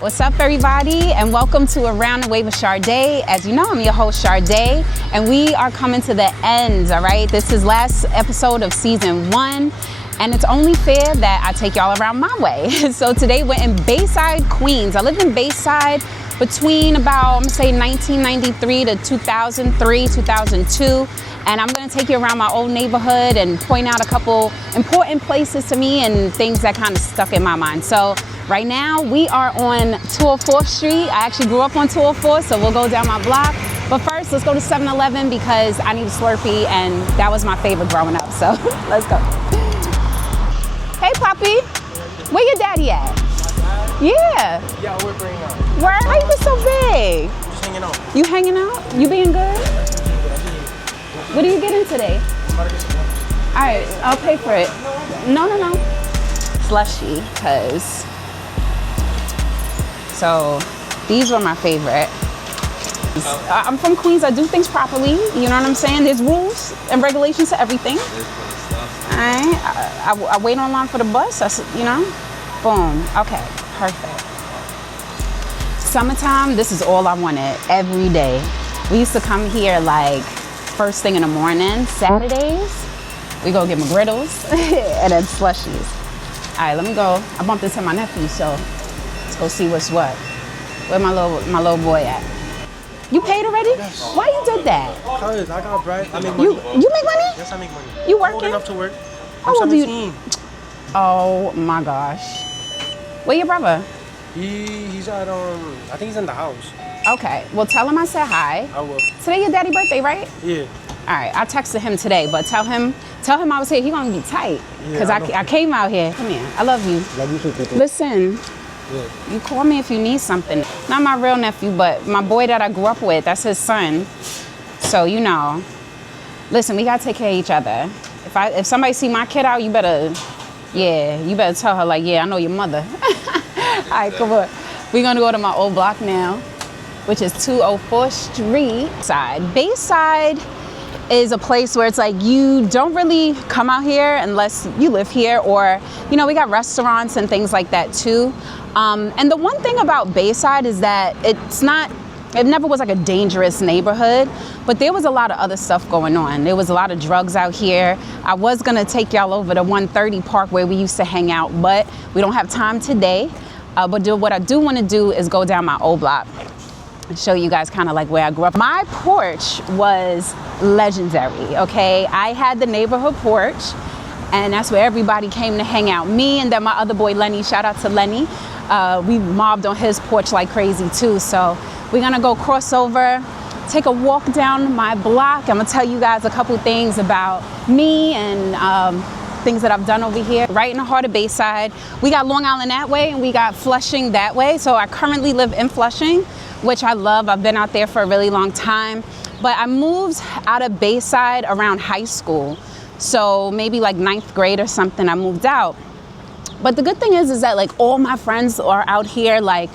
What's up, everybody, and welcome to Around the Way with Sharde. As you know, I'm your host, Sharde, and we are coming to the end, all right? This is last episode of season 1, and it's only fair that I take y'all around my way. So today we're in Bayside, Queens. I lived in Bayside between about, I'm gonna say 1993 to 2003, 2002. And I'm gonna take you around my old neighborhood and point out a couple important places to me and things that kind of stuck in my mind. So right now we are on 204th Street. I actually grew up on 204, so we'll go down my block. But first, let's go to 7-Eleven because I need a Slurpee and that was my favorite growing up, so let's go. Hey, Poppy, where your daddy at? Yeah. Yeah, we're bringing out. Where? How you been so big? Just hanging out. You hanging out? You being good? What are you getting today? All right, I'll pay for it. No. Slushy, because. So, these were my favorite. I'm from Queens, I do things properly. You know what I'm saying? There's rules and regulations to everything. All right, I wait online for the bus, you know? Boom, okay, perfect. Summertime, this is all I wanted every day. We used to come here like first thing in the morning. Saturdays, we go get McGriddles and then slushies. All right, let me go. I bumped into my nephew, so let's go see what's what. Where my little boy at? You paid already? Yes. Why you did that? Because I got bread. I make money. You make money? Yes, I make money. You I'm old working? enough to work. How I'm old are you? 17. Oh my gosh. Where your brother? He's at I think he's in the house. Okay, well tell him I said hi. I will. Today your daddy's birthday, right? Yeah. All right, I texted him today, but tell him I was here. He gonna be tight, cause I came out here. Come here, I love you. Love you too, people. Listen, Yeah. you call me if you need something. Not my real nephew, but my boy that I grew up with. That's his son. So you know, listen, we gotta take care of each other. If somebody see my kid out, you better tell her like, yeah, I know your mother. All right, come on. We're gonna go to my old block now, which is 204th Street. Bayside is a place where it's like you don't really come out here unless you live here, or you know, we got restaurants and things like that too. And the one thing about Bayside is that it never was like a dangerous neighborhood, but there was a lot of other stuff going on. There was a lot of drugs out here. I was gonna take y'all over to 130 Park where we used to hang out, but we don't have time today. But what I do wanna do is go down my old block and show you guys kind of like where I grew up. My porch was legendary, okay? I had the neighborhood porch, and that's where everybody came to hang out. Me and then my other boy, Lenny, shout out to Lenny. We mobbed on his porch like crazy too. So we're gonna go cross over, take a walk down my block. I'm gonna tell you guys a couple things about me and things that I've done over here. Right in the heart of Bayside. We got Long Island that way and we got Flushing that way. So I currently live in Flushing, which I love. I've been out there for a really long time. But I moved out of Bayside around high school. So maybe like 9th grade or something, I moved out. But the good thing is that like all my friends are out here. Like,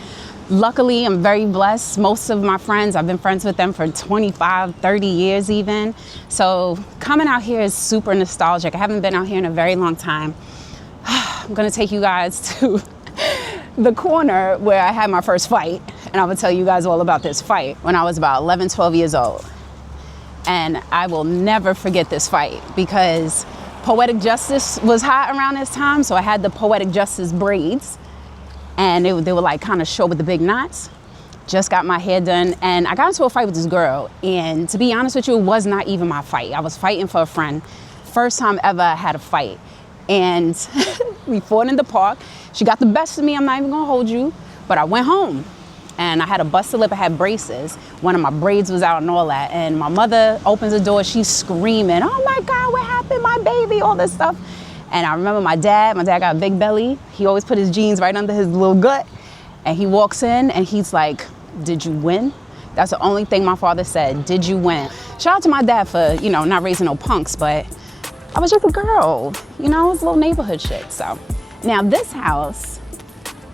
luckily, I'm very blessed. Most of my friends, I've been friends with them for 25, 30 years even. So coming out here is super nostalgic. I haven't been out here in a very long time. I'm gonna take you guys to the corner where I had my first fight. And I'm gonna tell you guys all about this fight when I was about 11, 12 years old. And I will never forget this fight because Poetic Justice was hot around this time. So I had the Poetic Justice braids. And they were like kind of short with the big knots. Just got my hair done and I got into a fight with this girl. And to be honest with you, it was not even my fight. I was fighting for a friend. First time ever I had a fight. And we fought in the park. She got the best of me, I'm not even gonna hold you. But I went home and I had a busted lip, I had braces. One of my braids was out and all that. And my mother opens the door, she's screaming, oh my God, what happened, my baby, all this stuff. And I remember my dad got a big belly. He always put his jeans right under his little gut. And he walks in and he's like, did you win? That's the only thing my father said, did you win? Shout out to my dad for, you know, not raising no punks, but I was just a girl, you know, it was a little neighborhood shit. So now this house,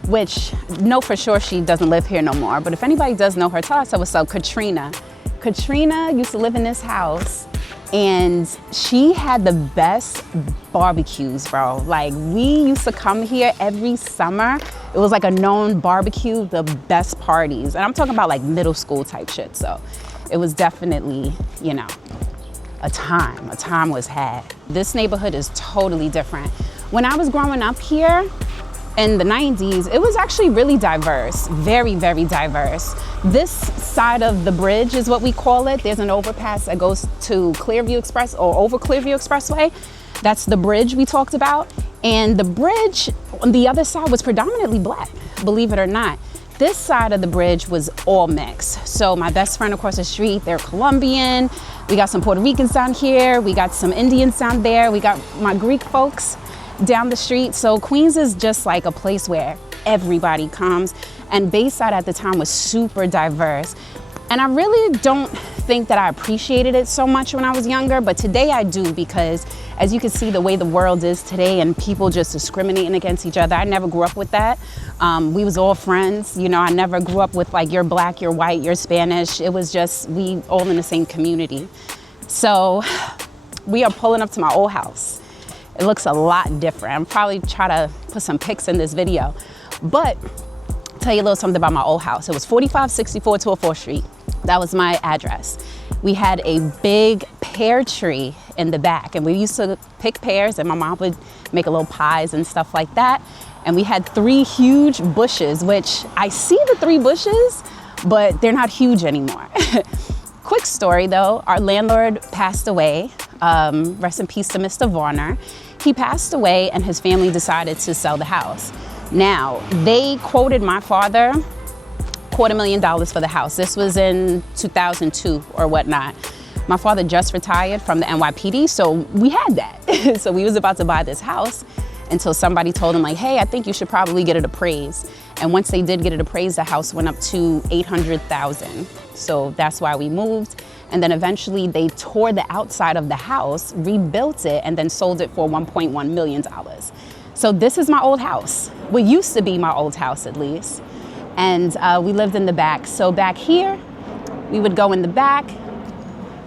which know for sure she doesn't live here no more, but if anybody does know her, tell us what's up, Katrina. Katrina used to live in this house And she had the best barbecues, bro. Like, we used to come here every summer. It was like a known barbecue, the best parties. And I'm talking about like middle school type shit. So it was definitely, you know, a time was had. This neighborhood is totally different. When I was growing up here in the 90s, it was actually really diverse, very, very diverse. This side of the bridge is what we call it. There's an overpass that goes to Clearview Express or over Clearview Expressway. That's the bridge we talked about. And the bridge on the other side was predominantly black, believe it or not. This side of the bridge was all mixed. So my best friend across the street, they're Colombian. We got some Puerto Ricans down here. We got some Indians down there. We got my Greek folks down the street. So Queens is just like a place where everybody comes. And Bayside at the time was super diverse. And I really don't think that I appreciated it so much when I was younger, but today I do, because as you can see the way the world is today and people just discriminating against each other, I never grew up with that. We was all friends, you know, I never grew up with like, you're black, you're white, you're Spanish. It was just, we all in the same community. So we are pulling up to my old house. It looks a lot different. I'm probably try to put some pics in this video, but tell you a little something about my old house. It was 4564 204th Street. That was my address. We had a big pear tree in the back, and we used to pick pears, and my mom would make a little pies and stuff like that. And we had 3 huge bushes, which I see the 3 bushes, but they're not huge anymore. Quick story though, our landlord passed away. Rest in peace to Mr. Varner. He passed away and his family decided to sell the house. Now, they quoted my father $250,000 for the house. This was in 2002 or whatnot. My father just retired from the NYPD, so we had that. So we was about to buy this house until somebody told him like, hey, I think you should probably get it appraised. And once they did get it appraised, the house went up to $800,000. So that's why we moved. And then eventually they tore the outside of the house, rebuilt it, and then sold it for $1.1 million. So this is my old house. What used to be my old house, at least. And we lived in the back. So back here, we would go in the back.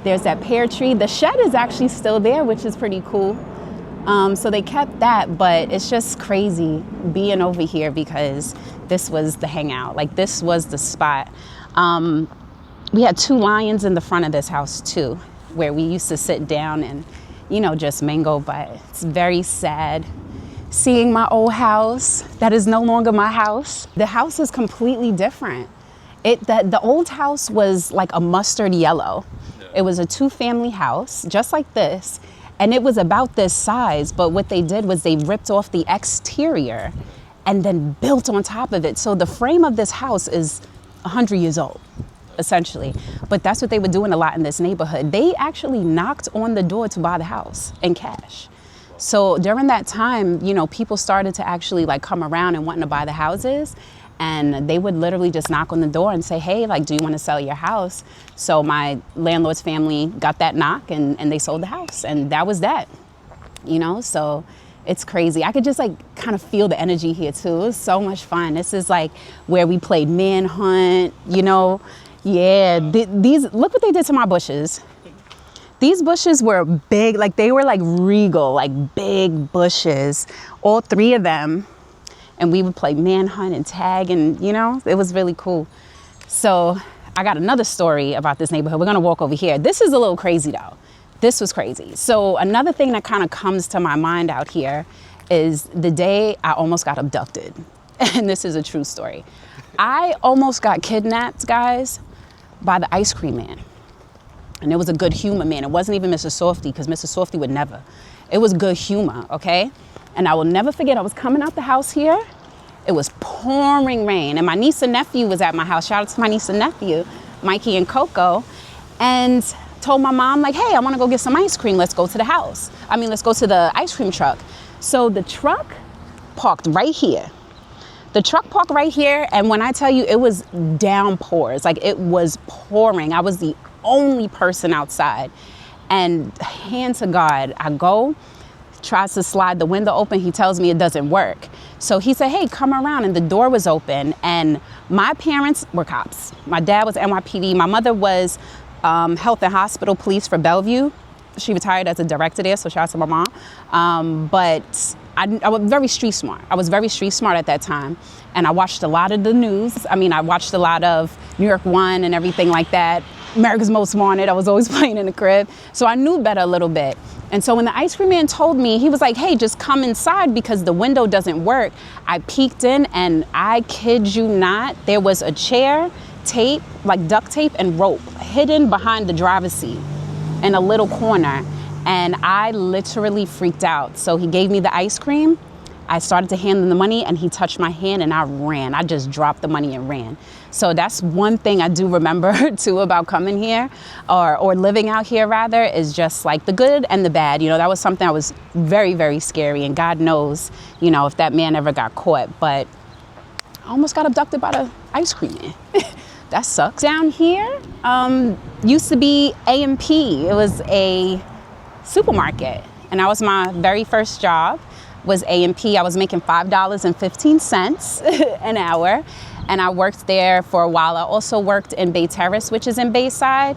There's that pear tree. The shed is actually still there, which is pretty cool. So they kept that, but it's just crazy being over here because this was the hangout. Like, this was the spot. We had 2 lions in the front of this house too, where we used to sit down and, you know, just mingle, but it's very sad seeing my old house that is no longer my house. The house is completely different. The old house was like a mustard yellow. It was a 2-family house, just like this, and it was about this size, but what they did was they ripped off the exterior and then built on top of it. So the frame of this house is 100 years old, essentially. But that's what they were doing a lot in this neighborhood. They actually knocked on the door to buy the house in cash. So during that time, you know, people started to actually like come around and wanting to buy the houses, and they would literally just knock on the door and say, hey, like, do you want to sell your house? So my landlord's family got that knock and they sold the house, and that was that, you know? So it's crazy. I could just like kind of feel the energy here too. It was so much fun. This is like where we played manhunt, you know? Yeah, these, look what they did to my bushes. These bushes were big, like they were like regal, like big bushes, all 3 of them. And we would play manhunt and tag, and you know, it was really cool. So I got another story about this neighborhood. We're gonna walk over here. This is a little crazy though. This was crazy. So another thing that kind of comes to my mind out here is the day I almost got abducted. And this is a true story. I almost got kidnapped, guys, by the ice cream man. And it was a good humor man. It wasn't even Mr. Softy, because Mr. Softy would never. It was good humor, okay? And I will never forget, I was coming out the house here. It was pouring rain. And my niece and nephew was at my house. Shout out to my niece and nephew, Mikey and Coco. And told my mom, like, hey, I want to go get some ice cream. Let's go to the house. Let's go to the ice cream truck. So the truck parked right here. The truck parked right here. And when I tell you, it was downpours. Like, it was pouring. I was the only person outside. And hand to God, I go, tries to slide the window open. He tells me it doesn't work. So he said, hey, come around. And the door was open. And my parents were cops. My dad was NYPD. My mother was Health and Hospital Police for Bellevue. She retired as a director there, so shout out to my mom. But I was very street smart. I was very street smart at that time. And I watched a lot of the news. I mean, I watched a lot of New York One and everything like that. America's Most Wanted. I was always playing in the crib. So I knew better a little bit. And so when the ice cream man told me, he was like, hey, just come inside because the window doesn't work. I peeked in and I kid you not, there was a chair, tape, like duct tape and rope hidden behind the driver's seat in a little corner. And I literally freaked out. So he gave me the ice cream. I started to hand him the money and he touched my hand and I ran. I just dropped the money and ran. So that's one thing I do remember too about coming here or living out here rather, is just like the good and the bad. You know, that was something that was very, very scary, and God knows, you know, if that man ever got caught. But I almost got abducted by the ice cream man. That sucks. Down here used to be A&P. It was a supermarket, and that was my very first job. Was A&P. I was making $5.15 an hour, and I worked there for a while. I also worked in Bay Terrace, which is in Bayside.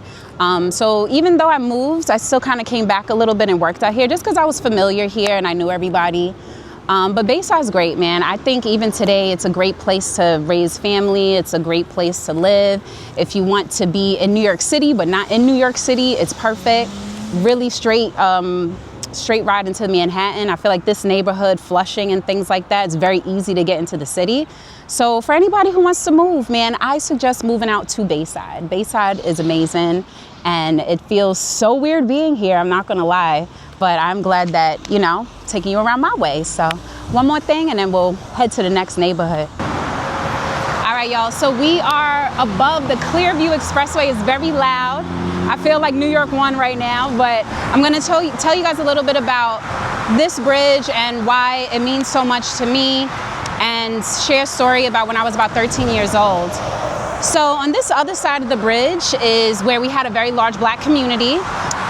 So even though I moved, I still kind of came back a little bit and worked out here just because I was familiar here and I knew everybody. But Bayside's great, man. I think even today it's a great place to raise family. It's a great place to live. If you want to be in New York City but not in New York City, it's perfect. Really straight ride into Manhattan. I feel like this neighborhood, Flushing and things like that, it's very easy to get into the city. So for anybody who wants to move, man, I suggest moving out to Bayside. Bayside is amazing, and it feels so weird being here, I'm not gonna lie, but I'm glad that, you know, taking you around my way. So one more thing and then we'll head to the next neighborhood. All right, y'all, so we are above the Clearview Expressway. It's very loud. I feel like New York One right now, but I'm gonna tell you guys a little bit about this bridge and why it means so much to me, and share a story about when I was about 13 years old. So on this other side of the bridge is where we had a very large Black community,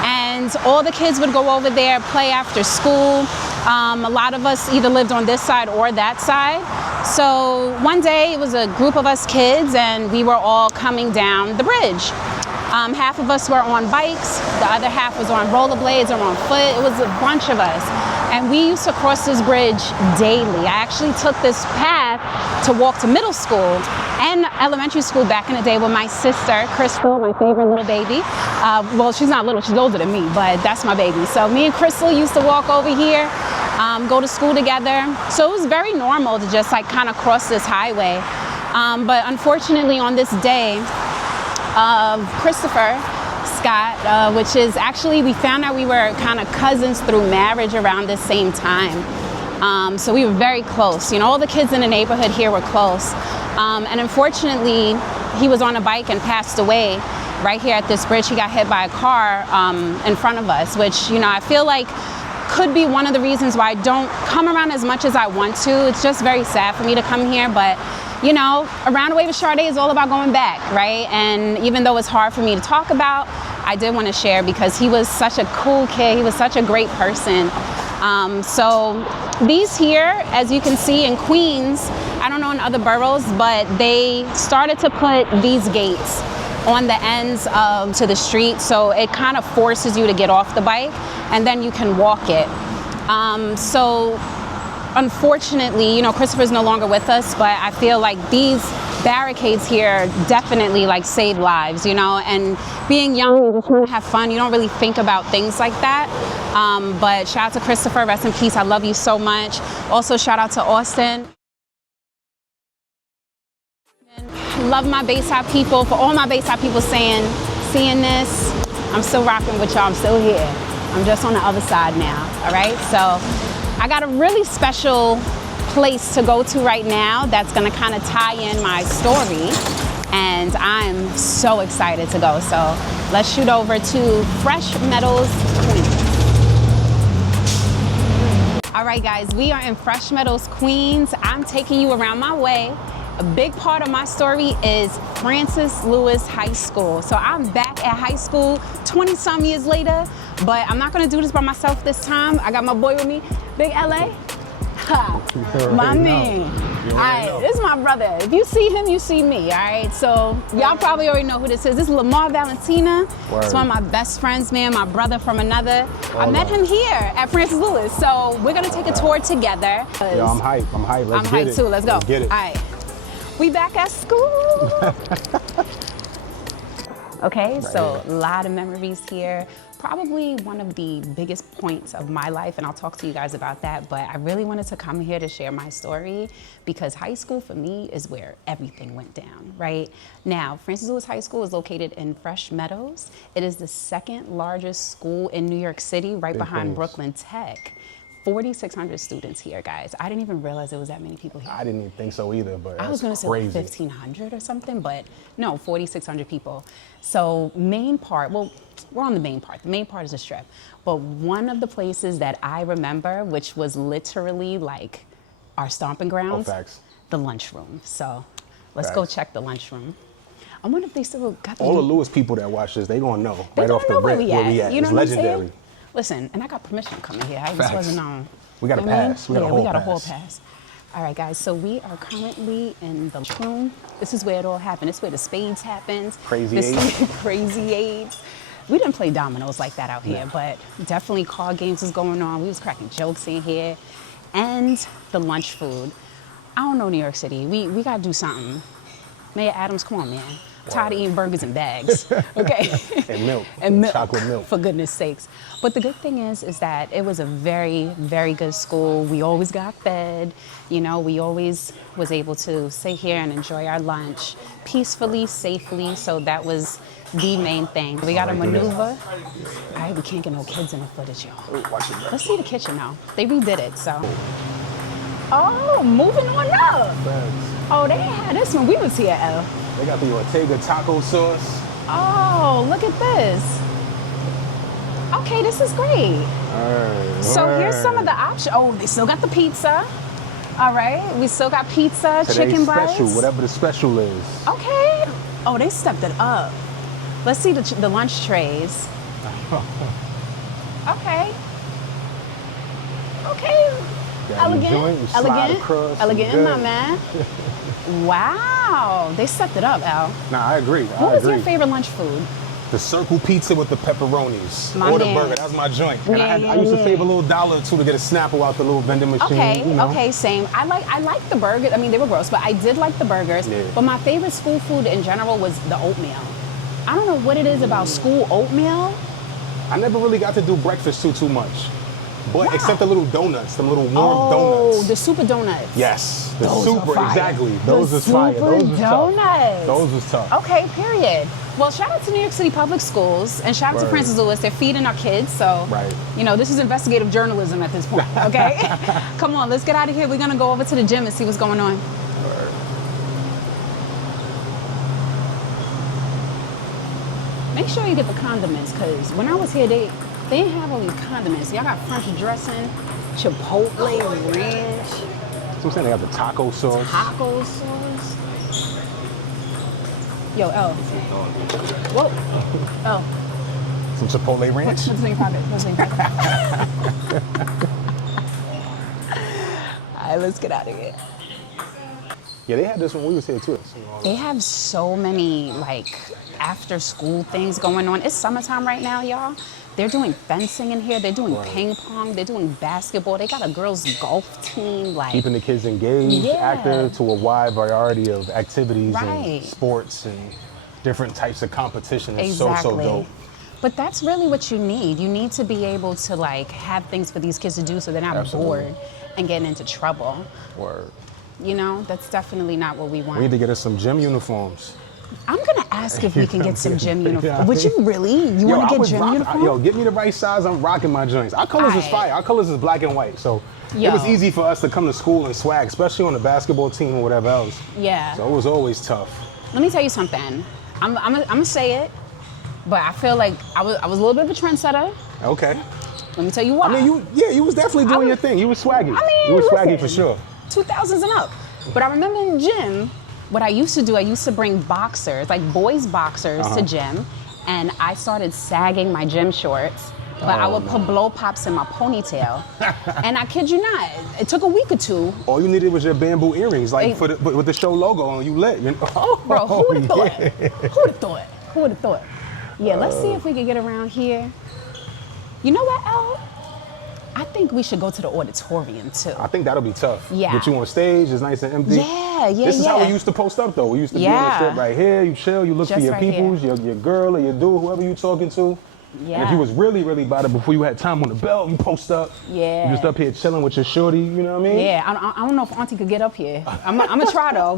and all the kids would go over there, play after school. A lot of us either lived on this side or that side. So one day it was a group of us kids and we were all coming down the bridge. Half of us were on bikes, the other half was on rollerblades or on foot. It was a bunch of us. And we used to cross this bridge daily. I actually took this path to walk to middle school and elementary school back in the day with my sister, Crystal, my favorite little baby. Well, she's not little, she's older than me, but that's my baby. So me and Crystal used to walk over here, go to school together. So it was very normal to just like kind of cross this highway. But unfortunately on this day, Christopher Scott, which is actually, we found out we were kind of cousins through marriage around the same time. So we were very close. You know, all the kids in the neighborhood here were close. And unfortunately, he was on a bike and passed away right here at this bridge. He got hit by a car in front of us, which, you know, I feel like could be one of the reasons why I don't come around as much as I want to. It's just very sad for me to come here, but you know, Around the Way with Sharde is all about going back, right? And even though it's hard for me to talk about, I did want to share because he was such a cool kid. He was such a great person. So these here, as you can see in Queens, I don't know in other boroughs, but they started to put these gates on the ends to the street. So it kind of forces you to get off the bike and then you can walk it. So unfortunately, you know, Christopher's no longer with us, but I feel like these barricades here definitely like save lives, you know, and being young and just trying to have fun, you don't really think about things like that. But shout out to Christopher, rest in peace. I love you so much. Also shout out to Austin. Love my Bayside people. For all my Bayside people seeing this, I'm still rocking with y'all. I'm still here. I'm just on the other side now, all right? So I got a really special place to go to right now that's gonna kind of tie in my story, and I'm so excited to go. So let's shoot over to Fresh Meadows, Queens. All right, guys, we are in Fresh Meadows, Queens. I'm taking you around my way. A big part of my story is Francis Lewis High School. So I'm back at high school 20-some years later, but I'm not gonna do this by myself this time. I got my boy with me, Big LA. My man. All right, this is my brother. If you see him, you see me. All right, so y'all probably already know who this is. This is Lamar Valentina. It's one of my best friends, man. My brother from another. I met him here at Francis Lewis. So we're gonna take a tour together. Yo, I'm hype. I'm hype. I'm hyped too. Let's go. Let's get it. All right, we back at school. Okay, so a lot of memories here. Probably one of the biggest points of my life, and I'll talk to you guys about that, but I really wanted to come here to share my story because high school for me is where everything went down, right? Now, Francis Lewis High School is located in Fresh Meadows. It is the second largest school in New York City, right behind Brooklyn Tech. 4,600 students here, guys. I didn't even realize there was that many people here. I didn't even think so either, but I was gonna say like 1,500 or something, but no, 4,600 people. So main part, well, we're on the main part. The main part is the strip. But one of the places that I remember, which was literally like our stomping grounds, the lunchroom. So let's go check the lunchroom. I wonder if they still got all the Lewis people that watch this, they gonna know they right off the rip where we at. You know it's legendary. Listen, and I got permission to come in here. I just wasn't known. We got a pass. We got a whole pass. All right, guys, so we are currently in the room. This is where it all happened. This is where the spades happens. Crazy eights. Crazy eights. We didn't play dominoes like that out here, but definitely card games was going on. We was cracking jokes in here. And the lunch food. I don't know New York City. We got to do something. Mayor Adams, come on, man. Tired of eating burgers in bags, okay? And milk. And milk. Chocolate milk. For goodness sakes. But the good thing is that it was a very, very good school. We always got fed. You know, we always was able to sit here and enjoy our lunch peacefully, safely. So that was the main thing. We got to maneuver. All right, we can't get no kids in the footage, y'all. Let's see the kitchen now. They redid it, so. Oh, moving on up. Oh, they had this when we was here, L. They got the Ortega taco sauce. Oh, look at this. Okay, this is great. So here's some of the options. Oh, they still got the pizza. All right, we still got pizza, chicken bites. Special, whatever the special is. Okay. Oh, they stepped it up. Let's see the lunch trays. Okay. Okay. Elegant, my man. Wow, they stepped it up, Al. Nah, I agree. What was your favorite lunch food? The circle pizza with the pepperonis. Or the burger, that was my joint. And I used to save a little $1 or $2 to get a Snapple out the little vending machine. Okay, you know. okay, same. I like the burgers. I mean, they were gross, but I did like the burgers. Yeah. But my favorite school food in general was the oatmeal. I don't know what it is about school oatmeal. I never really got to do breakfast too much. But except the little donuts, the little warm donuts. Oh, the super donuts. Yes, the those super, exactly. Those was fire. Those was tough. Those was tough. Okay, period. Well, shout out to New York City Public Schools and shout out to Francis Lewis. They're feeding our kids, so you know this is investigative journalism at this point. Okay, come on, let's get out of here. We're gonna go over to the gym and see what's going on. Make sure you get the condiments, because when I was here, they didn't have all these condiments. Y'all got French dressing, Chipotle ranch. So I'm saying they got the taco sauce. Taco sauce. Yo, L. Whoa. L. Some Chipotle ranch. What's in your pocket? What's in your pocket? All right, let's get out of here. Yeah, they had this when we was here too. They have so many like after school things going on. It's summertime right now, y'all. They're doing fencing in here. They're doing ping pong. They're doing basketball. They got a girls' golf team. Like keeping the kids engaged, active to a wide variety of activities and sports and different types of competition. It's so dope. But that's really what you need. You need to be able to like have things for these kids to do so they're not bored and getting into trouble. You know, that's definitely not what we want. We need to get us some gym uniforms. I'm gonna ask if we can get some gym uniforms. Would you really? You want to get gym uniforms? Yo, get me the right size. I'm rocking my joints. Our colors is fire. Our colors is black and white. So it was easy for us to come to school and swag, especially on the basketball team or whatever else. Yeah. So it was always tough. Let me tell you something. I'm gonna say it, but I feel like I was a little bit of a trendsetter. Okay. Let me tell you why. I mean, you was definitely doing your thing. You was swaggy. I mean, you was swaggy for sure. 2000s and up. But I remember in gym, what I used to do, I used to bring boxers, like boys boxers to gym, and I started sagging my gym shorts but I would put blow pops in my ponytail. And I kid you not, it took a week or two. All you needed was your bamboo earrings, like with the show logo on. You lit. You know? Bro, who would have thought? Who would have thought? Who would have thought? Yeah, let's see if we can get around here. You know what, El? I think we should go to the auditorium too. I think that'll be tough. Yeah. Get you on stage, it's nice and empty. Yeah. This is how we used to post up though. We used to be on the strip right here, you chill, you look Just for your right peoples, your girl or your dude, whoever you talking to. Yeah. And if you was really, really about it before you had time on the belt, you post up. Yeah. You just up here chilling with your shorty, you know what I mean? Yeah, I don't know if Auntie could get up here. I'm gonna try though,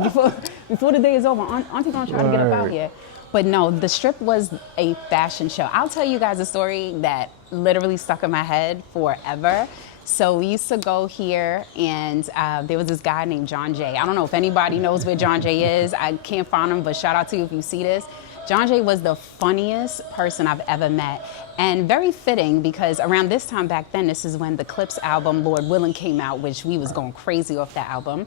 before the day is over. Auntie gonna try to get up out here. But no, the strip was a fashion show. I'll tell you guys a story that literally stuck in my head forever. So we used to go here, and there was this guy named John Jay. I don't know if anybody knows where John Jay is. I can't find him, but shout out to you if you see this. John Jay was the funniest person I've ever met, and very fitting because around this time back then, this is when the Clips album, Lord Willin', came out, which we was going crazy off that album,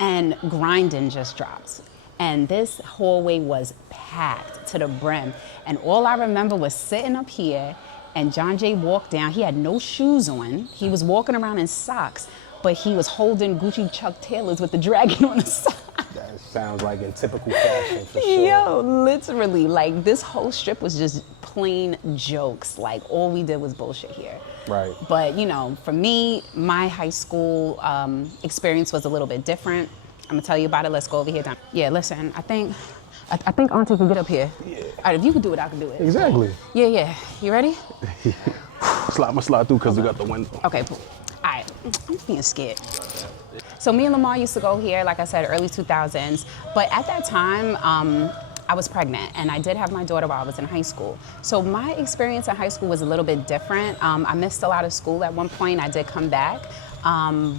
and Grindin' just dropped. And this hallway was packed to the brim. And all I remember was sitting up here, and John Jay walked down. He had no shoes on. He was walking around in socks, but he was holding Gucci Chuck Taylors with the dragon on the side. That sounds like in typical fashion for sure. Yo, literally, like this whole strip was just plain jokes. Like all we did was bullshit here. Right. But you know, for me, my high school experience was a little bit different. I'm gonna tell you about it. Let's go over here. Yeah, listen, I think Auntie can get up here. Yeah. All right, if you can do it, I can do it. Exactly. Yeah. You ready? I'm gonna slide through because we got the window. Okay, all right. I'm being scared. So me and Lamar used to go here, like I said, early 2000s. But at that time, I was pregnant, and I did have my daughter while I was in high school. So my experience in high school was a little bit different. I missed a lot of school at one point. I did come back.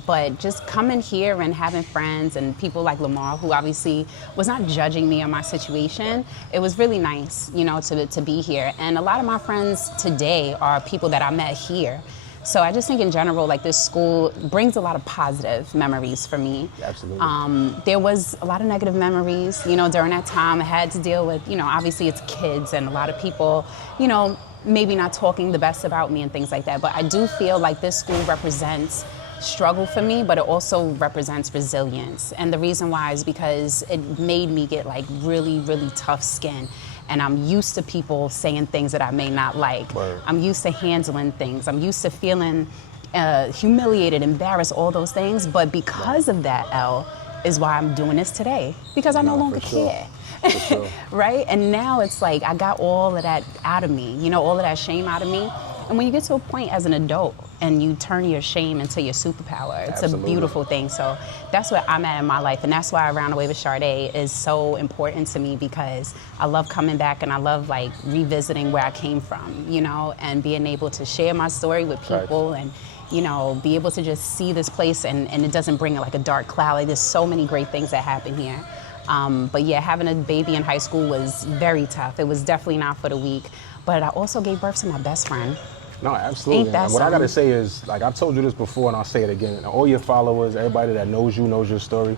But just coming here and having friends and people like Lamar, who obviously was not judging me on my situation, it was really nice, you know, to be here. And a lot of my friends today are people that I met here. So I just think in general, like this school brings a lot of positive memories for me. Absolutely. There was a lot of negative memories, you know, during that time. I had to deal with, you know, obviously it's kids and a lot of people, you know, maybe not talking the best about me and things like that. But I do feel like this school represents struggle for me, but it also represents resilience. And the reason why is because it made me get like really, really tough skin. And I'm used to people saying things that I may not like. Word. I'm used to handling things. I'm used to feeling humiliated, embarrassed, all those things. But because of that, El, is why I'm doing this today. Because I no longer care. For sure. Right? And now it's like I got all of that out of me, you know, all of that shame out of me. And when you get to a point as an adult and you turn your shame into your superpower, it's Absolutely. a beautiful thing. So that's where I'm at in my life. And that's why Around the Way with Sharde is so important to me, because I love coming back and I love like revisiting where I came from, you know, and being able to share my story with people and, you know, be able to just see this place and it doesn't bring it like a dark cloud. Like, there's so many great things that happen here. But yeah, having a baby in high school was very tough. It was definitely not for the weak. But I also gave birth to my best friend. No, absolutely. Ain't that And what I something? gotta say is, like I've told you this before and I'll say it again, all your followers, everybody that knows you, knows your story,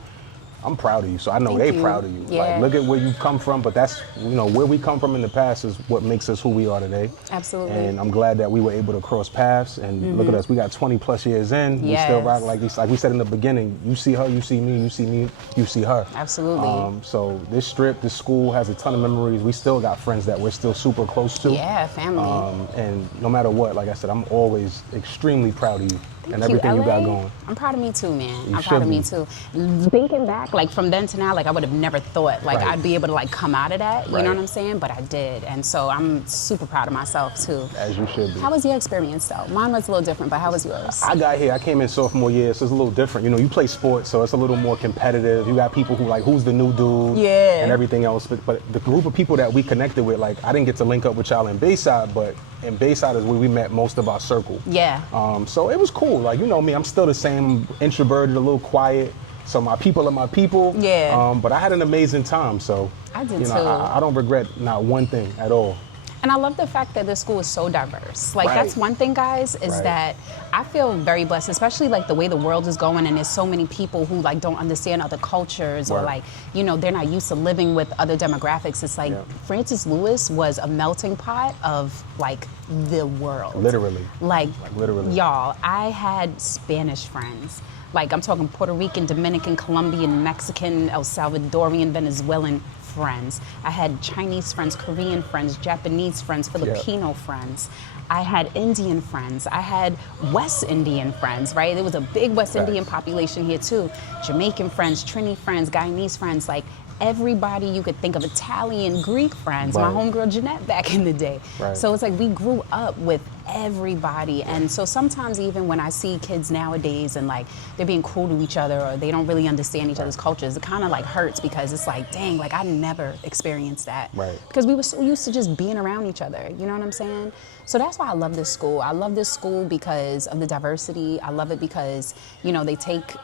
I'm proud of you. So I know Thank they you. proud of you. Yeah. Like, look at where you've come from, but that's, you know, where we come from in the past is what makes us who we are today. Absolutely. And I'm glad that we were able to cross paths and look at us. We got 20 plus years in. We Yes. still rock like this. Like we said in the beginning, you see her, you see me, you see me, you see her. Absolutely. So this strip, this school has a ton of memories. We still got friends that we're still super close to. Yeah, family. And no matter what, like I said, I'm always extremely proud of you and everything you got LA. going. I'm proud of me too, man. You I'm proud of should me be. too. Thinking back, like from then to now, like I would have never thought like Right. I'd be able to like come out of that. You Right. know what I'm saying? But I did, and so I'm super proud of myself too. As you should be. How was your experience though? Mine was a little different, but how was yours? I got here, I came in sophomore year, so it's a little different. You know, you play sports, so it's a little more competitive. You got people who like, who's the new dude? Yeah. And everything else. But the group of people that we connected with, like, I didn't get to link up with y'all in Bayside, but in Bayside is where we met most of our circle. Yeah. So it was cool. Like, you know me, I'm still the same, introverted, a little quiet. So my people are my people. Yeah. But I had an amazing time, so. I did you know, too. I don't regret not one thing at all. And I love the fact that this school is so diverse. Like Right. that's one thing, guys, is Right. that I feel very blessed, especially like the way the world is going, and there's so many people who like don't understand other cultures or like, you know, they're not used to living with other demographics. It's like Francis Lewis was a melting pot of like the world. Literally. Like literally. Y'all, I had Spanish friends. Like I'm talking Puerto Rican, Dominican, Colombian, Mexican, El Salvadorian, Venezuelan friends. I had Chinese friends, Korean friends, Japanese friends, Filipino friends. I had Indian friends. I had West Indian friends, right? There was a big West Indian population here too. Jamaican friends, Trini friends, Guyanese friends, like everybody you could think of, Italian, Greek friends, my homegirl Jeanette back in the day. So it's like we grew up with everybody. And so sometimes even when I see kids nowadays and like they're being cruel to each other or they don't really understand each other's cultures, it kind of like hurts because it's like, dang, like I never experienced that. Because we were so used to just being around each other, you know what I'm saying? So that's why I love this school. I love this school because of the diversity. I love it because, you know, they take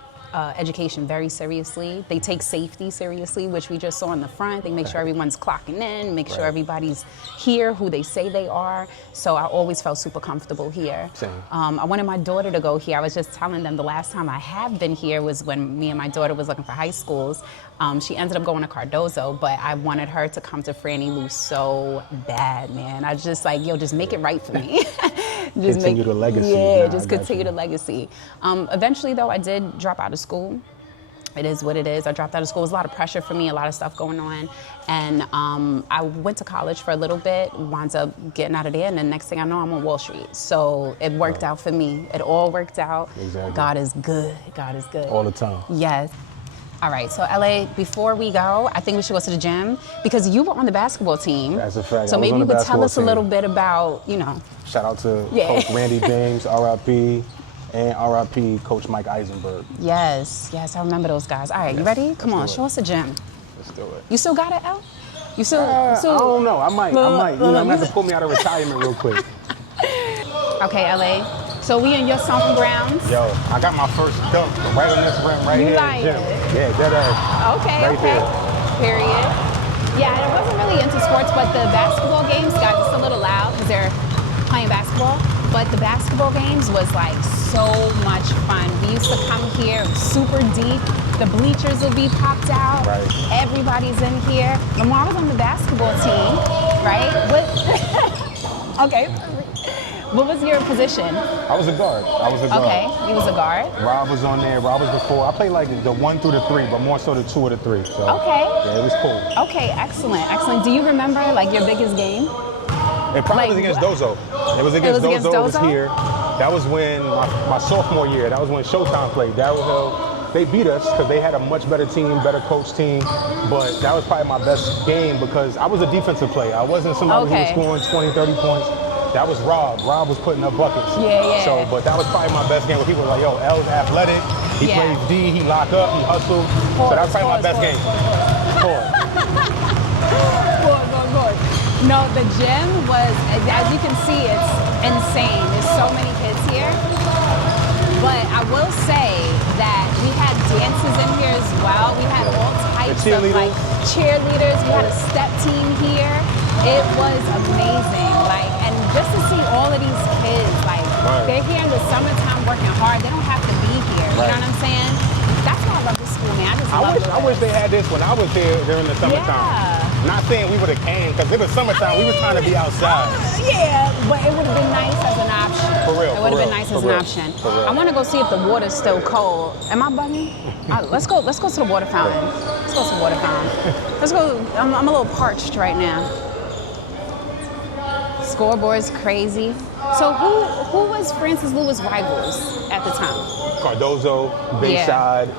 education very seriously. They take safety seriously, which we just saw in the front. They make sure everyone's clocking in, make sure everybody's here who they say they are. So I always felt super comfortable here. I wanted my daughter to go here. I was just telling them the last time I have been here was when me and my daughter was looking for high schools. She ended up going to Cardozo, but I wanted her to come to Franny Lou so bad, man. I was just like, yo, just make it right for me. Just continue the legacy. Yeah, just continue the legacy. Eventually, though, I did drop out of school. It is what it is. I dropped out of school. It was a lot of pressure for me, a lot of stuff going on. And I went to college for a little bit, wound up getting out of there, and then next thing I know, I'm on Wall Street. So it worked out for me. It all worked out. God is good. God is good. All the time. Yes. All right, so LA, before we go, I think we should go to the gym because you were on the basketball team. That's a fact. So maybe you could tell us a little bit about, you know. Shout out to Coach Randy James, RIP, and RIP Coach Mike Eisenberg. Yes, I remember those guys. All right, you ready? Come on, show us the gym. Let's do it. You still got it, L? You still? I don't know. I might. You know, I'm gonna have to pull me out of retirement real quick. Okay, LA. So we in your stomping grounds. Yo, I got my first dunk right on this rim right here. Lying. Yeah, dead ass. Okay, right okay. There. Period. Yeah, I wasn't really into sports, but the basketball games got just a little loud because they're playing basketball. But the basketball games was like so much fun. We used to come here super deep. The bleachers will be popped out. Everybody's in here. Lamar was on the basketball team, right? Okay. What was your position? I was a guard. Okay, you was a guard. Rob was on there. Rob was the 4. I played like the 1 through the 3, but more so the 2 or the 3. So, okay. Yeah, it was cool. Okay, excellent. Do you remember like your biggest game? It probably was against Dozo. It was against Dozo. It was here. That was when my sophomore year. That was when Showtime played. They beat us because they had a much better team, better coach team. But that was probably my best game because I was a defensive player. I wasn't somebody who was scoring 20, 30 points. That was Rob. Rob was putting up buckets. Yeah. So, but that was probably my best game where people were like, yo, L's athletic. He plays D, he lock up, he hustle. So that was probably my best game. No, the gym was, as you can see, it's insane. There's so many kids here. But I will say that we had dances in here as well. We had all types of like cheerleaders. We had a step team here. It was amazing. And just to see all of these kids, they're here in the summertime working hard. They don't have to be here. You know what I'm saying? That's why I love this school, man. I wish they had this when I was here during the summertime. Not saying we would have came, because it was summertime. We were trying to be outside. Yeah, but it would have been nice as an option. For real. It would have been nice as an option. I want to go see if the water's still cold. Am I bugging? Let's go to the water fountain. Let's go to the water fountain. Let's go. I'm a little parched right now. Scoreboard's crazy. So who was Francis Lewis' rivals at the time? Cardozo, Bayside.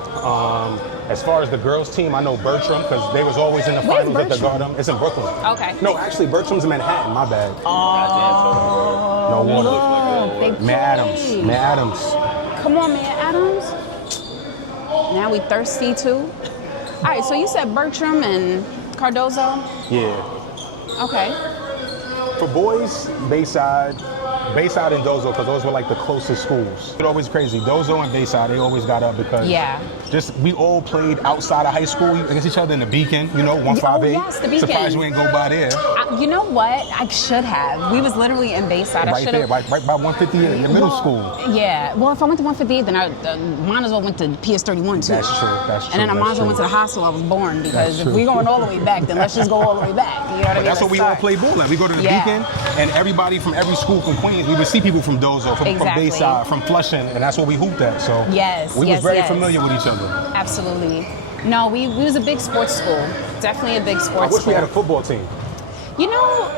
As far as the girls' team, I know Bertram because they was always in the finals at the Garden. It's in Brooklyn. Okay. No, actually, Bertram's in Manhattan. My bad. Oh. No wonder. Matt Adams. Come on, Matt Adams. Now we thirsty too. All right. So you said Bertram and Cardozo. Yeah. Okay. For boys, Bayside. Bayside and Dozo, because those were like the closest schools. It's always crazy. Dozo and Bayside, they always got up because we all played outside of high school against each other in the Beacon, you know, 158. Oh, yes, the Beacon. Surprised you ain't go by there. You know what? I should have. We was literally in Bayside. Right there, right by 158 in the middle school. Yeah. Well, if I went to 158, then I might as well went to PS31 too. That's true. And then I might as well went to the hospital I was born, because if we're going all the way back, then let's just go all the way back. You know what I mean? That's what we all play ball at. We go to the Beacon, and everybody from every school from Queens, we would see people from Dozo, from Bayside, from Flushing, and that's what we hooped at. So we was very familiar with each other. Absolutely. No, we was a big sports school. Definitely a big sports school. I wish we had a football team. You know,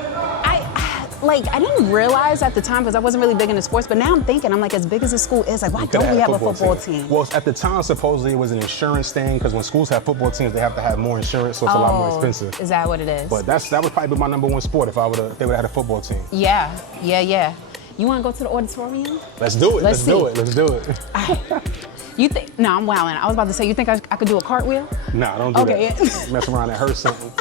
I didn't realize at the time, because I wasn't really big into sports, but now I'm thinking, I'm like, as big as the school is, like, why don't we have a football team? Well, at the time, supposedly it was an insurance thing, because when schools have football teams, they have to have more insurance, so it's a lot more expensive. Is that what it is? But that would probably be my number one sport if they would have had a football team. Yeah. You want to go to the auditorium? Let's do it. Let's do it. You think? No, I'm wilding. I was about to say, you think I could do a cartwheel? Nah, don't do that. Mess around, that hurts something.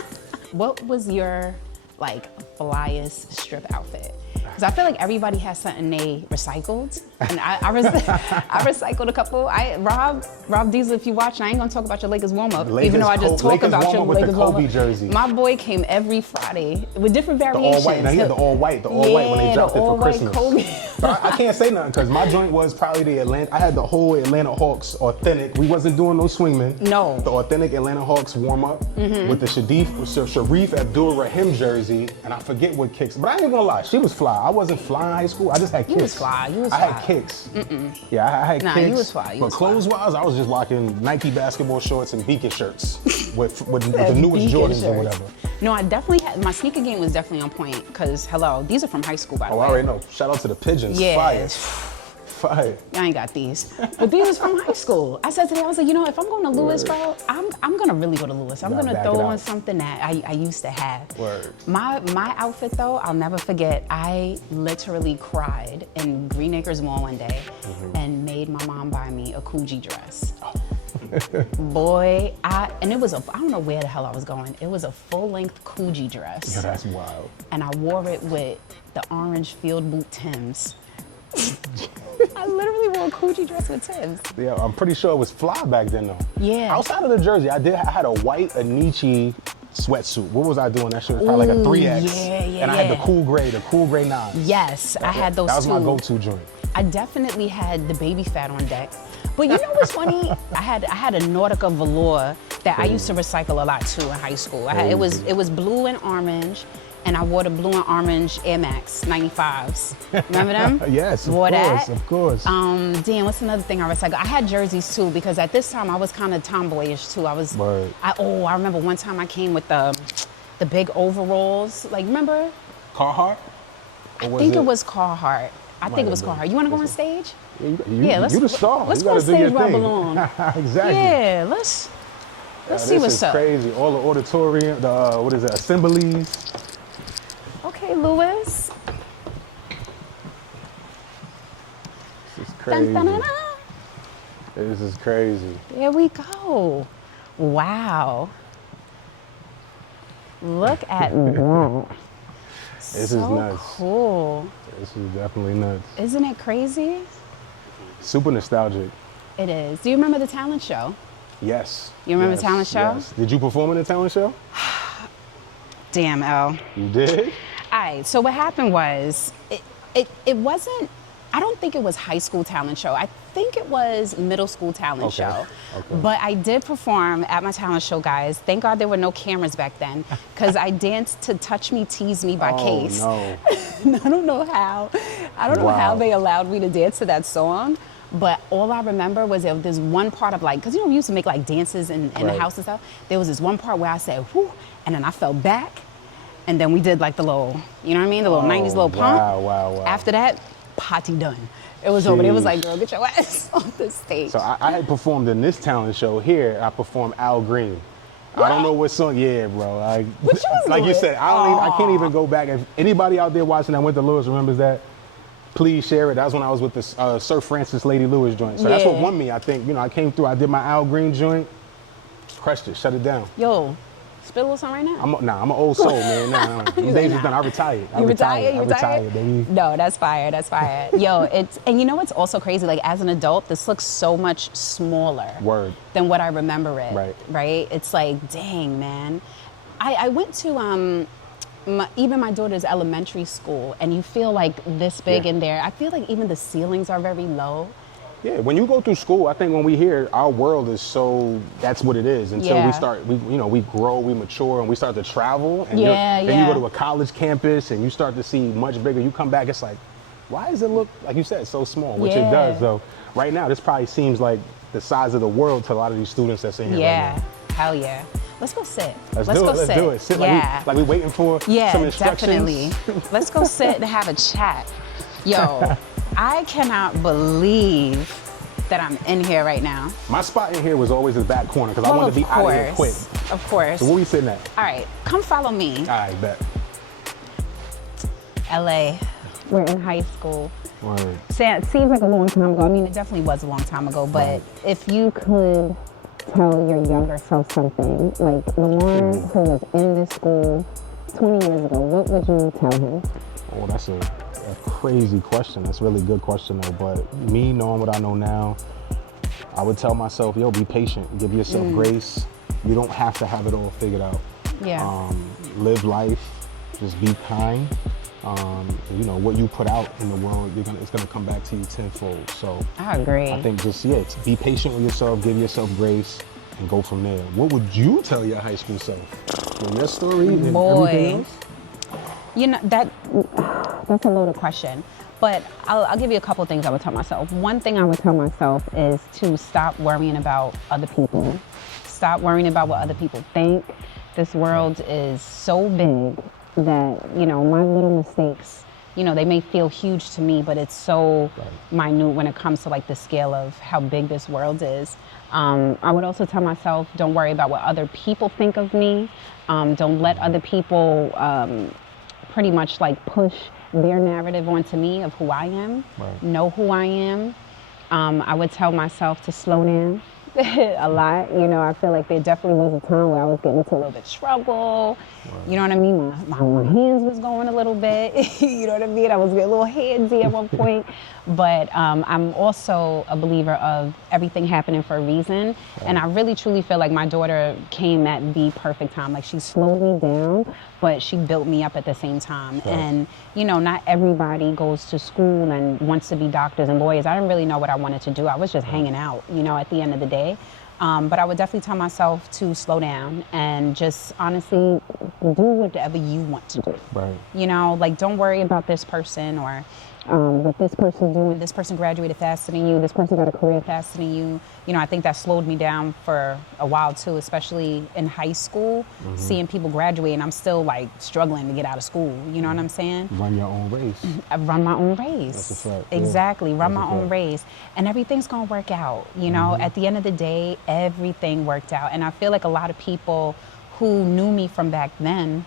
What was your flyest strip outfit? Because I feel like everybody has something they recycled, and I recycled a couple. Rob Diesel, if you watch, I ain't gonna talk about your Lakers warm up, even though I just talk about your Lakers warm up. Jersey. My boy came every Friday with different variations. The all white. Now he had the all white when they dropped it for Christmas. Kobe. I can't say nothing because my joint was probably the Atlanta. I had the whole Atlanta Hawks authentic. We wasn't doing no swingman. No. The authentic Atlanta Hawks warm up with the Sharif Abdul-Rahim jersey, and I forget what kicks. But I ain't gonna lie, she was fly. I wasn't fly in high school. I just had kicks. You was fly. I had kicks. Yeah, I had kicks. You was fly. But clothes-wise, I was just rocking Nike basketball shorts and Beacon shirts with the newest Jordans or whatever. No, I definitely had, my sneaker game was definitely on point, because hello, these are from high school, by the way. I already know. Shout out to the Pigeons. Yeah. Fire. I ain't got these. But these was from high school. I said today, I was like, you know, if I'm going to Lewis, bro, I'm gonna really go to Lewis. I'm gonna throw on something that I used to have. Word. My outfit though, I'll never forget. I literally cried in Green Acres Mall one day and made my mom buy me a Coogee dress. Boy, and it was I don't know where the hell I was going. It was a full-length Coogee dress. Yeah, that's wild. And I wore it with the orange field boot Timbs. I literally wore a Coogee dress with Timbs. Yeah, I'm pretty sure it was fly back then though. Yeah. Outside of the jersey, I had a white Anichi sweatsuit. What was I doing? That shit was probably like a 3X. Yeah. And I had the cool gray 9. Yes, I had those too. That was my go-to joint. I definitely had the baby fat on deck. But you know what's funny? I had a Nautica velour that I used to recycle a lot too in high school. It was blue and orange, and I wore the blue and orange Air Max 95s. Remember them? Yes, of course. Damn, what's another thing I recycled? I had jerseys too, because at this time I was kind of tomboyish too. I remember one time I came with the big overalls. Like, remember? Carhartt? I think it was Carhartt. You want to go on stage? Let's. You the star. Let's go on stage where I belong. Exactly. Yeah, let's see what's up. This is crazy. All the auditorium, assemblies. Okay, Lewis. This is crazy. Dun, dun, dun, dun. This is crazy. There we go. Wow. Look at that. This is nuts. Cool. This is definitely nuts. Isn't it crazy? Super nostalgic. It is. Do you remember the talent show? Yes. You remember the talent show? Yes. Did you perform in the talent show? Damn, Elle. You did? All right, so what happened was, it wasn't, I don't think it was high school talent show. I think it was middle school talent show. Okay. But I did perform at my talent show, guys. Thank God there were no cameras back then, because I danced to Touch Me, Tease Me by Case. No. I don't know how. How they allowed me to dance to that song. But all I remember was there's one part of because we used to make dances in the house and stuff. There was this one part where I said, whoo, and then I fell back. And then we did the little, you know what I mean? The little 90s little pump. Wow. After that, party done. It was over. It was like, girl, get your ass on the stage. So I had performed in this talent show here. I performed Al Green. What? I don't know what song. Yeah, bro. Like you said, I can't even go back. If anybody out there watching that went to Lewis remembers that, please share it. That was when I was with the Sir Francis Lady Lewis joint. So that's what won me, I think. I came through. I did my Al Green joint, crushed it, shut it down. Yo, spit a little something right now? I'm an old soul, man. Nah. These days is done. I retired. You retired, baby. No, that's fire. That's fire. Yo, and you know what's also crazy? Like as an adult, this looks so much smaller than what I remember it. Right? It's like, dang, man. I went to even my daughter's elementary school, and you feel like this big in there. I feel like even the ceilings are very low. Yeah, when you go through school, I think when we hear our world is so, that's what it is until we start, we grow, we mature, and we start to travel. And then you go to a college campus and you start to see much bigger. You come back, it's like, why does it look, like you said, so small? Which it does. So right now, this probably seems like the size of the world to a lot of these students that's in here right now. Hell yeah. Let's go sit. Let's do it. Sit like we waiting for some instructions. Definitely. Let's go sit and have a chat. Yo, I cannot believe that I'm in here right now. My spot in here was always the back corner because I wanted to be out of here quick. Of course. So where we sitting at? All right, come follow me. All right, bet. LA, we're in high school. Right. It seems like a long time ago. I mean, it definitely was a long time ago, but if you could tell your younger self something, like Lamar, who was in this school 20 years ago, what would you tell him? Oh, that's a crazy question. That's a really good question though. But me knowing what I know now, I would tell myself, yo, be patient, give yourself grace. You don't have to have it all figured out. Yeah. Live life, just be kind. You know, what you put out in the world, it's gonna come back to you tenfold. So I agree. I think just be patient with yourself, give yourself grace, and go from there. What would you tell your high school self? Your story and everything else? You know, that's a loaded question. But I'll give you a couple things I would tell myself. One thing I would tell myself is to stop worrying about other people. Stop worrying about what other people think. This world is so big that, you know, my little mistakes, you know, they may feel huge to me, but it's so minute when it comes to like the scale of how big this world is. I would also tell myself, don't worry about what other people think of me. Don't let other people pretty much like push their narrative onto me of who I am. Know who I am. I would tell myself to slow down a lot. You know, I feel like there definitely was a time where I was getting into a little bit of trouble. You know what I mean? My hands was going a little bit. You know what I mean? I was getting a little handsy at one point. But I'm also a believer of everything happening for a reason. And I really truly feel like my daughter came at the perfect time. Like, she slowed me down, but she built me up at the same time. And, you know, not everybody goes to school and wants to be doctors and lawyers. I didn't really know what I wanted to do. I was just hanging out, you know, at the end of the day. But I would definitely tell myself to slow down and just honestly do whatever you want to do. You know, like, don't worry about this person or what this person's doing. This person graduated faster than you. This person got a career faster than you. You know, I think that slowed me down for a while too, especially in high school, seeing people graduate and I'm still like struggling to get out of school. You know what I'm saying? Run your own race. I run my own race. That's a fact. Exactly. Run my own race. And everything's going to work out. You know, at the end of the day, everything worked out. And I feel like a lot of people who knew me from back then,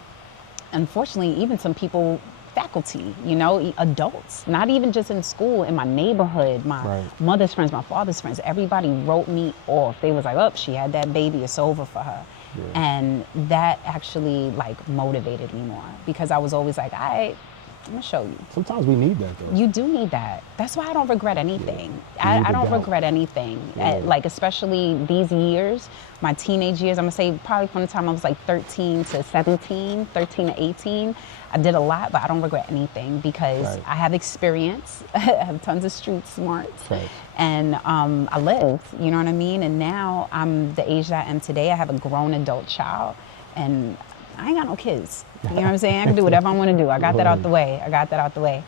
unfortunately, even some people, faculty, you know, adults, not even just in school, in my neighborhood, my mother's friends, my father's friends, everybody wrote me off. They was like, oh, she had that baby, it's over for her. And that actually like motivated me more because I was always like, I'm gonna show you. Sometimes we need that though. You do need that. That's why I don't regret anything. I don't regret anything. Like, especially these years, my teenage years, I'm gonna say probably from the time I was like 13 to 17, 13 to 18, I did a lot, but I don't regret anything because I have experience. I have tons of street smarts. And I lived, you know what I mean? And now I'm the age that I am today. I have a grown adult child and I ain't got no kids. You know what I'm saying? I can do whatever I want to do. I got that out the way.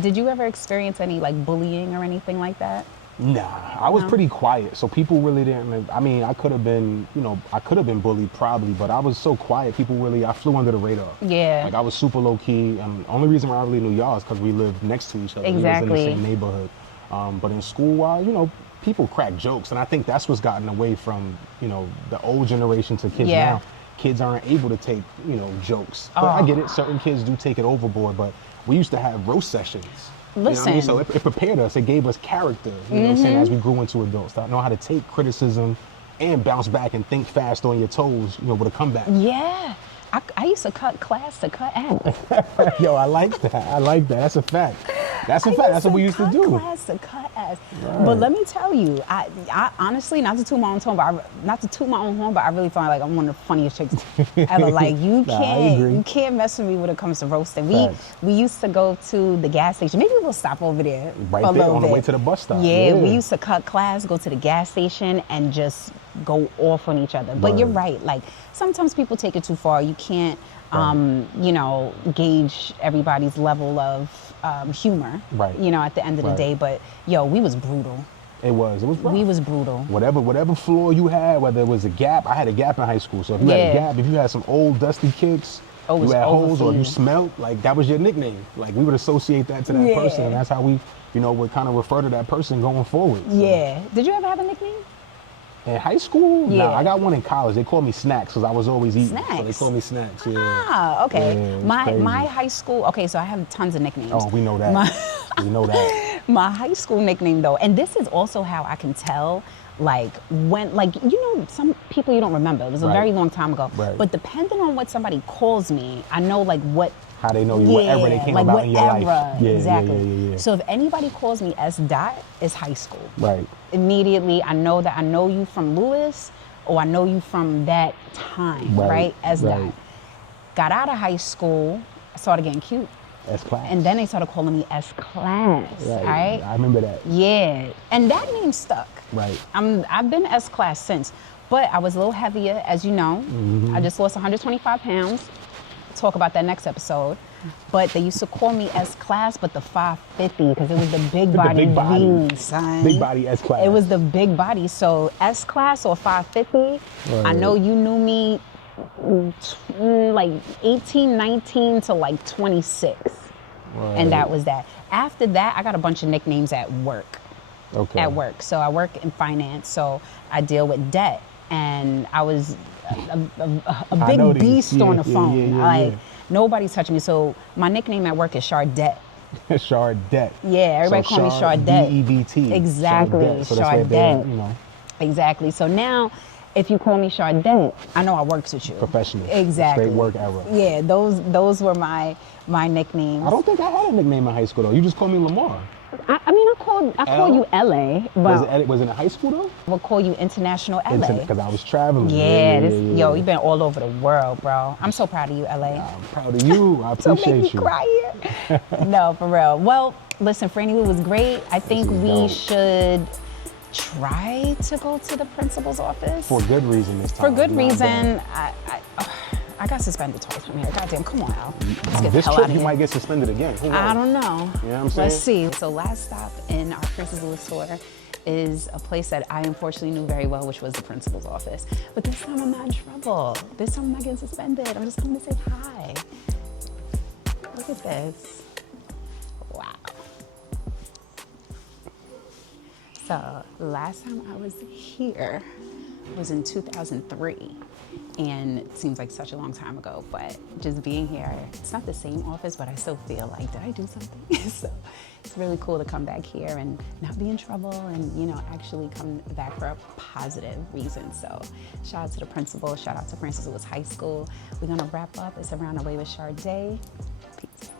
Did you ever experience any like bullying or anything like that? Nah, I was pretty quiet, so people really didn't. I mean, I could have been, you know, bullied probably, but I was so quiet. I flew under the radar. Like, I was super low key, and the only reason why I really knew y'all is because we lived next to each other. We was in the same neighborhood. But in school, you know, people crack jokes, and I think that's what's gotten away from, you know, the old generation to kids now. Kids aren't able to take, you know, jokes. But I get it. Certain kids do take it overboard, but we used to have roast sessions. Listen. You know what I mean? So it prepared us. It gave us character, you know what I'm saying, as we grew into adults. I know how to take criticism and bounce back and think fast on your toes, you know, with a comeback. Yeah. I used to cut class to cut ass. Yo, I like that. I like that. That's a fact. That's a fact. That's what we used to do. Class to cut ass. Right. But let me tell you, I honestly, not to toot my own horn, but I really feel like I'm one of the funniest chicks ever. Like you can't mess with me when it comes to roasting. We used to go to the gas station. Maybe we'll stop over there right for a there little on bit. The way to the bus stop. Yeah, we used to cut class, go to the gas station, and just go off on each other. But you're right. Like sometimes people take it too far. You can't, you know, gauge everybody's level of humor. Right. You know, at the end of the day. But yo, we was brutal. It was rough. We was brutal. Whatever floor you had, whether it was a Gap, I had a Gap in high school. So if you had a Gap, if you had some old dusty kicks, you had holes, or you smelled, like that was your nickname. Like we would associate that to that person, and that's how we, you know, would kind of refer to that person going forward. So. Yeah. Did you ever have a nickname? In high school? Yeah. Nah, I got one in college. They called me Snacks because I was always eating. Snacks? So they called me Snacks, yeah. Ah, okay. Yeah, my high school, okay, so I have tons of nicknames. Oh, we know that. We know that. My high school nickname, though, and this is also how I can tell, like, when, like, you know, some people you don't remember. It was a very long time ago. Right. But depending on what somebody calls me, I know, like, how they know you, whatever they came about in your life. Yeah, exactly. So if anybody calls me S. it's high school. Right. Immediately, I know that I know you from Lewis, or I know you from that time, right? S. Got out of high school, I started getting cute. S-Class. And then they started calling me S-Class, right? I remember that. Yeah, and that name stuck. Right. I've been S-Class since, but I was a little heavier, as you know. I just lost 125 pounds. Talk about that next episode. But they used to call me S-Class, but the 550, because it was the big body V, son. Big body S-Class. It was the big body. So S-Class or 550, I know you knew me like 18, 19 to like 26. And that was that. After that, I got a bunch of nicknames at work. Okay. At work. So I work in finance, so I deal with debt. And I was a big beast on the phone. Nobody's touching me. So my nickname at work is Sharde. Sharde. Yeah, everybody call me Sharde. D-E-V-T. Exactly, Sharde. You know. Exactly. So now, if you call me Sharde, I know I works with you. Professional. Exactly. Straight work era. Yeah, those were my nicknames. I don't think I had a nickname in high school though. You just called me Lamar. I mean, I call you LA, but was it in high school though? We'll call you International LA. Because I was traveling. Yo, you've been all over the world, bro. I'm so proud of you, LA. Yeah, I'm proud of you. I appreciate you. Don't make me cry here. No, for real. Well, listen, Franny, it was great. I think we should try to go to the principal's office. For good reason this time. For good reason. I got suspended twice from here. Goddamn, come on, Al. Let's get this the hell trip, out of you here. might get suspended again. Who knows? I don't know. You know what I'm saying? Let's see. So last stop in our Princess Louis tour is a place that I unfortunately knew very well, which was the principal's office. But this time I'm not in trouble. This time I'm not getting suspended. I'm just coming to say hi. Look at this. Wow. So last time I was here was in 2003. And it seems like such a long time ago, but just being here, it's not the same office, but I still feel like, did I do something? So it's really cool to come back here and not be in trouble and, you know, actually come back for a positive reason. So shout out to the principal, shout out to Francis Louis High School. We're gonna wrap up. It's Around the Way with Sharde. Peace.